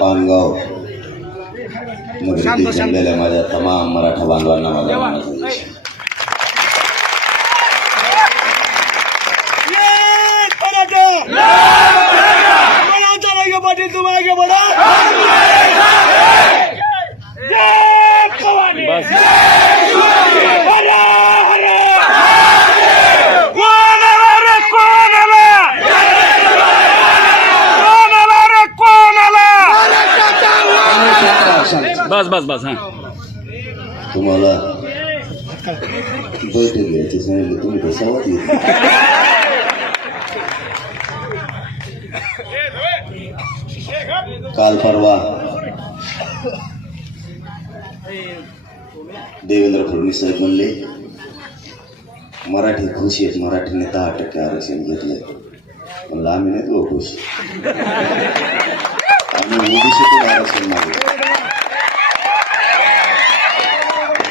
पानगाव जमलेल्या माझ्या तमाम मराठा बांधवांना माझा बस बस बस, हा। काल परवा देवेंद्र फडणवीस साहेब म्हणले, मराठी खुश आहेत मराठीने दहा टक्के आरक्षण घेतलंय. म्हणलं, आम्ही नाही तो खुश आम्ही ओबीसीतून आरक्षण मागलं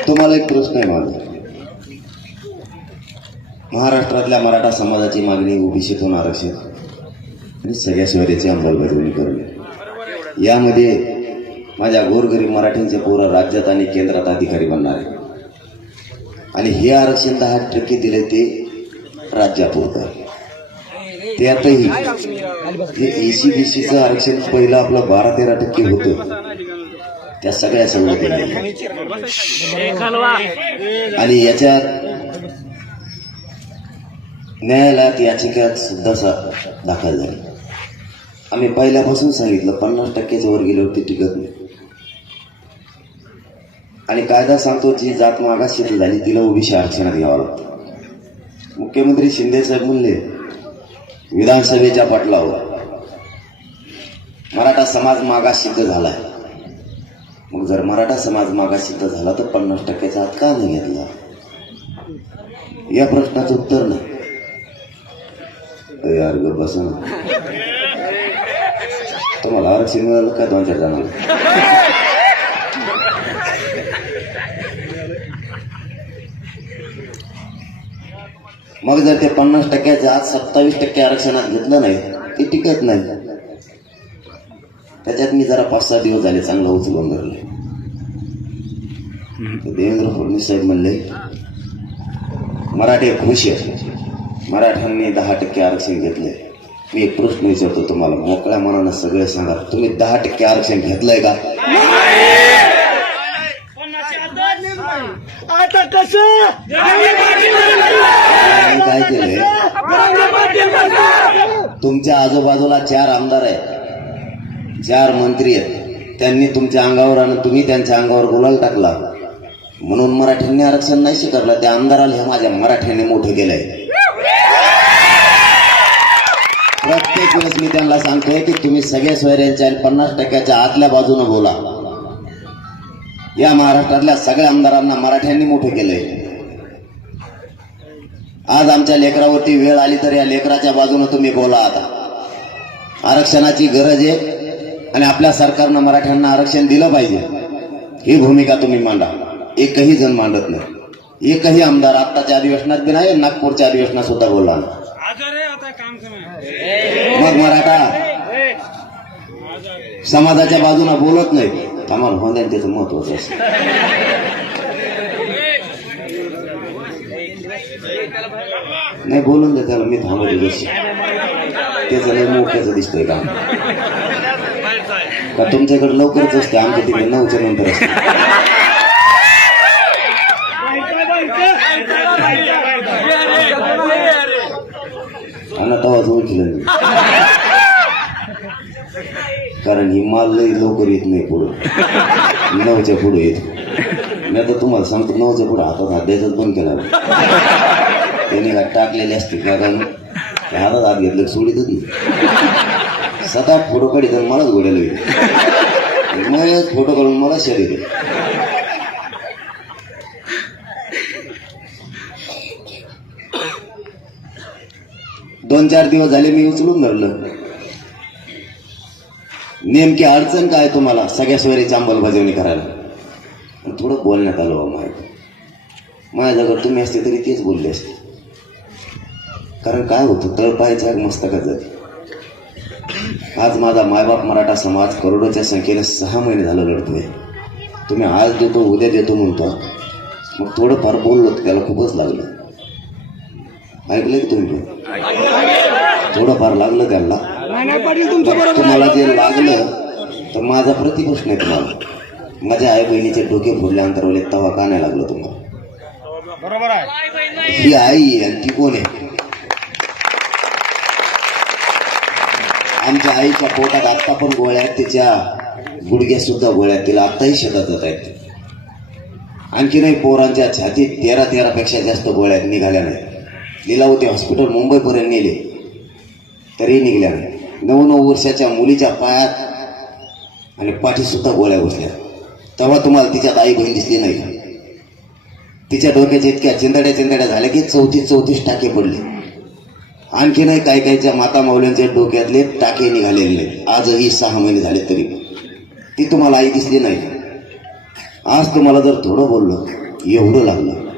तुम्हाला एक प्रश्न आहे माझा. महाराष्ट्रातल्या मराठा समाजाची मागणी ओबीसीतून आरक्षण आणि सगळ्या शहराची अंमलबजावणी करणे यामध्ये माझ्या गोरगरीब मराठींचे पोरं राज्यात आणि केंद्रात अधिकारी बनणार आहे आणि हे आरक्षण दहा टक्के दिले ते राज्यापुरतं. त्यातही हे एसी बीसीचं आरक्षण पहिलं आपलं बारा तेरा टक्के होतं. त्या सगळ्या सवलती नाही आणि याच्यात न्यायालयात याचिकात सुद्धा सा- दाखल झाली. आम्ही पहिल्यापासून सांगितलं पन्नास टक्क्याच्या वर गेल्यावरती टिकत नाही. आणि कायदा सांगतो जी जात मागास झाली तिला ओबीसी आरक्षणात घ्यावं लागतं. मुख्यमंत्री शिंदे साहेब म्हणले विधानसभेच्या पटलावर मराठा समाज मागास सिद्ध झाला आहे मग जर मराठा समाज मागास सिद्ध झाला तर पन्नास टक्क्याचा हात का नाही घेतला? या प्रश्नाचं उत्तर नाही. अरे यार बस तुम्हाला आरक्षण मिळालं का दोन चार जणांना? मग जर ते पन्नास टक्क्याच्या आत सत्तावीस टक्के आरक्षणात घेतलं नाही ते टिकत नाही. त्याच्यात मी जरा पाच सहा दिवस झाले चांगलं उचलून धरले देवेंद्र फडणवीस साहेब म्हणले मराठी खुश आहे मराठ्यांनी दहा टक्के आरक्षण घेतलंय. मी एक प्रश्न विचारतो तुम्हाला मोकळ्या मनानं सगळे सांगा. तुम्ही दहा टक्के आरक्षण घेतलंय का? आता कसं? काय केलंय? तुमच्या आजूबाजूला चार आमदार आहेत. चार मंत्री आहेत. त्यांनी तुमच्या अंगावर आणि तुम्ही त्यांच्या अंगावर गुलाल टाकला. म्हणून मराठ्यांनी आरक्षण नाही स्वीकारलं त्या आमदाराला हे माझ्या मराठ्यांनी मोठं केलंय. प्रत्येक वेळेस मी त्यांना सांगतोय की तुम्ही सगळ्या सोयऱ्यांच्या आणि पन्नास टक्क्याच्या आतल्या बाजूनं बोला. या महाराष्ट्रातल्या सगळ्या आमदारांना मराठ्यांनी मोठं केलंय. आज आमच्या लेकरावरती वेळ आली तर या लेकराच्या बाजूने तुम्ही बोला आता. आरक्षणाची गरज आहे. आणि आपल्या सरकारनं मराठ्यांना आरक्षण दिलं पाहिजे. ही भूमिका तुम्ही मांडा. एकही जण मांडत नाही. एकही आमदार आत्ताच्या अधिवेशनात बी नाही नागपूरच्या अधिवेशनात सुद्धा बोलला नाही. मग मराठा समाजाच्या बाजूने बोलत नाही. आम्हाला होण्या त्याचं महत्वाचं नाही बोलून दे त्याला. मी थांबवतो बस त्याचं लय मोठ्याचं दिसतंय का का तुमच्याकडे लवकरच असते आमच्या तिकडे नऊच्या नंतर असते आणि तेव्हाच ओळखलं कारण ही माल लई लवकर येत नाही पुढं. नऊच्या पुढे येत. मी आता तुम्हाला सांगतो नऊच्या पुढे हातात हात द्यायचाच बंद केला त्याने काय टाकलेले असते कारण हातात हात घेतलं सोडीतच नाही. सात आठ फोटो काढित मलाच घोड्याला येते फोटो काढून मला शरीर दोन चार दिवस झाले मी उचलून धरलं. नेमकी अडचण काय तुम्हाला? सगळ्या सोयरीची अंमलबजावणी करायला. थोडं बोलण्यात आलो हो बा माहीत. माझ्याजवळ तुम्ही असते तरी तेच बोलले असते. कारण काय होतं? तळपायचा मस्तकात जाते आज माझा मायबाप मराठा समाज करोडोच्या संख्येने सहा महिने झालं लढतोय तुम्ही आज देतो उद्या देतो म्हणतो. मग थोडं फार बोललो त्याला खूपच लागलं. ऐकलं की तुम्ही? थोडं फार लागलं त्याला. तुम्हाला जे लागलं तर माझा प्रतिप्रश्न आहे तुम्हाला. माझ्या आई बहिणीचे डोके फोडल्यानंतर बोले तवा का नाही लागलं तुम्हाला. ही आई आणि ती कोण आहे? आमच्या आईच्या पोटात आत्ता पण गोळ्या आहेत तिच्या गुडघ्या सुद्धा गोळ्या आहेत. तिला आत्ताही शेतात जात आहेत आणखीनही पोरांच्या छातीत तेरा तेरापेक्षा जास्त गोळ्या निघाल्या नाही लिलावते हॉस्पिटल मुंबईपर्यंत नेले. तरी निघल्या नाही नऊ नऊ वर्षाच्या मुलीच्या पायात आणि पाठीसुद्धा गोळ्या घुसल्या. तेव्हा तुम्हाला तिच्यात आई बहीण दिसली नाही तिच्या डोक्याच्या इतक्या चिंदड्या चिंदड्या झाल्या की चौतीस चौतीस टाके पडले. आणखीनही काही काहीच्या माता माऊल्यांच्या डोक्यातले टाके निघालेले नाहीत आजही सहा महिने झाले तरी. ती तुम्हाला आई दिसली नाही. आज तुम्हाला जर थोडं बोललो एवढं लागलं.